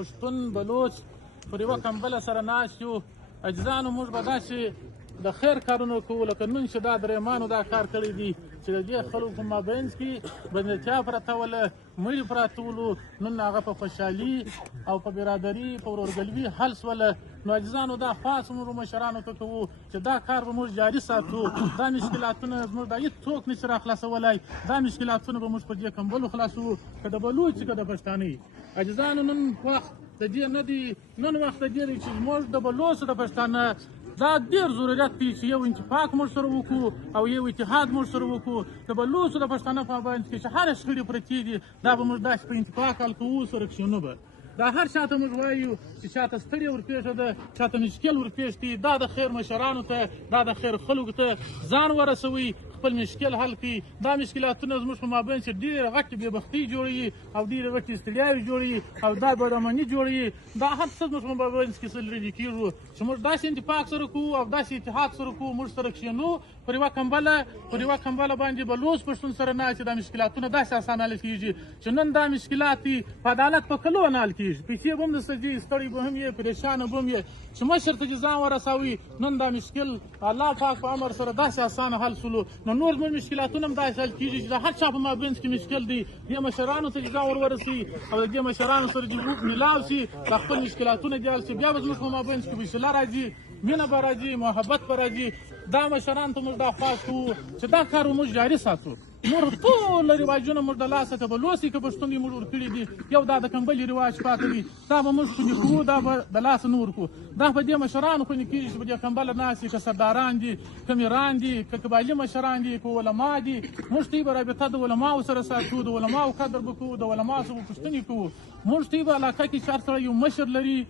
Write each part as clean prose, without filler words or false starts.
پښتون بلوچ پر یوه کمبله سره ناست یو. عاجزانو موږ به داسې د خیر کارونه کوو لکه نن چې دا درېمانو دا کار کړی دی چې د دې خلکو په مابینځ کې بندتیا پرته وله، مړي پراته ولو، نن هغه په خوشحالي او په برادري په ورورګلوي حل سوله. نو عاجزانو دا خاص موږ مشرانو ته کوو چې دا کار به موږ جاري ساتو. دا مشکلاتونه زموږ دا هېڅ څوک نشي راخلاصولی. دا مشکلاتونه به موږ په دې کمبلو خلاصوو، که د بلوچ که د پښتانه. عاجزانو نن وخت د دې نه دی، نن وخت د دې دی چې موږ د بلوچ د پښتانه دا ډېر ضرورت دی چې یو اتفاق موږ سره وکړو او یو اتحاد موږ سره وکړو. د بلوچو د پښتانه په مابینځ کې چې هره شخړې پرتې دي دا به موږ داسې په اتفاق حل کوو، سره کښېنو به. دا هر چاته موږ وایو چې چاته ستړې ورپېښه ده، چاته مشکل ورپېښ دی، دا د خیر مشرانو ته، دا د خیر خلکو ته ځان ورسوي، خپل مشکل حل کړي. دا مشکلاتونه زموږ په مابینځ کې ډېرې غټې بېبختۍ جوړوي او ډېرې غټې ستړیاوې جوړوي او دا بدامني جوړوي. دا هر څه زموږ په مابینځ کې څه لرې کېږو چې موږ داسې اتفاق سره کوو او داسې اتحاد سره کوو، موږ سره کښېنو پر یوه کمبله باندې بلوچ پښتون سره ناست. دا مشکلاتونه داسې اسانه حل کېږي چې نن دا مشکلات په عدالت په کلو نه حل کېږي. پیسې به هم درته ځي، ستړی به هم یې، پریشانه به هم یې، چې مشر ته چې ځان ورسوي نن دا مشکل الله پاک په امر سره داسې اسانه حل سولو. نو نور زموږ مشکلاتونه هم داسې حل کېږي چې د هر چا په مابینځ کې مشکل دی، دې مشرانو ته چې ځان ورورسوي او د دې مشرانو سره چې ملاو شي، دا خپل مشکلاتونه دې حل شي، بیا به زموږ په مابینځ کې بسله راځي، مینه به راځي، محبت به راځي. دا مشرانو ته موږ دا خواست کوو چې دا کار به موږ جاري ساتو. نور ټول رواجونه موږ د لاسه که بلوڅ که پښتون دي موږ ورکړي دي، یو دا د کمبلې رواج پاتې دي، دا به موږ خوندي کوو، دا به د لاسه نه ورکړو. دا په دې مشرانو خوندي کېږي چې په دې کمبله ناست دي، که سرداران دي، که میران دي، که قبایلي مشران دي، که علما دي. موږ ته به رابطه د علماو سره ساتو، د علماو قدر به کوو، د علماو څخه به پوښتنې کوو. موږ ته به علاقه کې چې هر سړی یو مشر لري،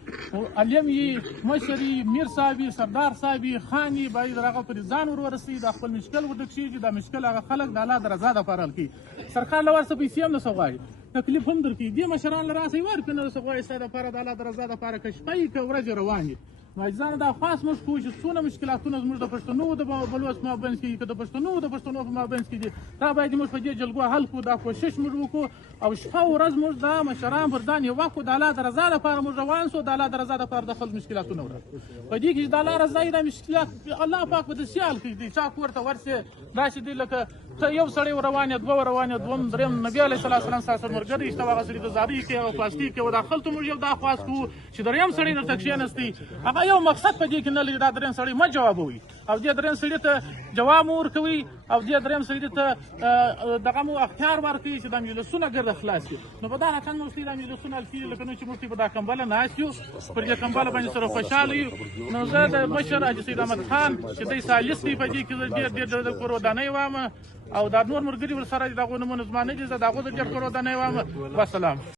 علم یې، مشر یې، میر صاحب یې، سردار صاحب یې، خان یې، باید د هغه پرې ځان ورورسوي، دا خپل مشکل ورته کښېږي، دا مشکل هغه خلک د الله د رضا دپاره حل کوي. سرکار له ورڅه پیسې هم نه څه غواړي، تکلیف هم درکوي. دې مشران له راسه یې ورکړي، نه څه غواړي ستا دپاره د الله د رضا دپاره، که شپه یي که ورځې روان یي. نو عاجزانو دا خاص موږ کوو چې څونه مشکلاتونه زموږ د پښتنو د بلوچ په مابینځ کې دي، که د پښتنو په مابینځ کې دي، دا باید موږ په دې جلګو حل کړو. دا کوشش موږ وکړو او شپه ورځ موږ دا مشران پر ځان یوه کړو، د الله د رضا دپاره موږ روان سو، د الله د رضا دپاره د خلکو مشکلاتونه ورک. په دې کې چې د الله رضا یې دا مشکلات الله پاک به داسې حل کړي. د چا کور ته ورسې داسې دی لکه ته یو سړی روان یې، دوه روان یې، دوم درېیم نبي علیه السلام ستاسو ملګری شته، هغه سړي د زارۍ کوي، هغه پلاستیک کوي. دا خلکو موږ یو دا خواست کوو چې درېیم سړی درته کښېنستی، هغه یو مقصد په دې کې نه لري، دا درېیم سړی مه جوابوئ او دې درېیم سړي ته جواب مو ورکوئ او دې درېیم سړي ته دغه مو اختیار ورکوئ چې دا مجلسونه ګرده خلاص کړي. نو په دغه حال موږ دا مجلسونه حل کېږي لکه نو چې موږ په دا کمبله ناست یو، پر دې کمبله باندې سره خوشحاله یو. نو زه د مشر حاجي سید احمد خان چې دی سالس دی، په دې کې زه ډېر د کور ودانۍ وامه او دا نور ملګري ورسره دي، د هغو نومونه زما نه دي، زه د هغو د ډېر کور ودانۍ وامه. والسلام.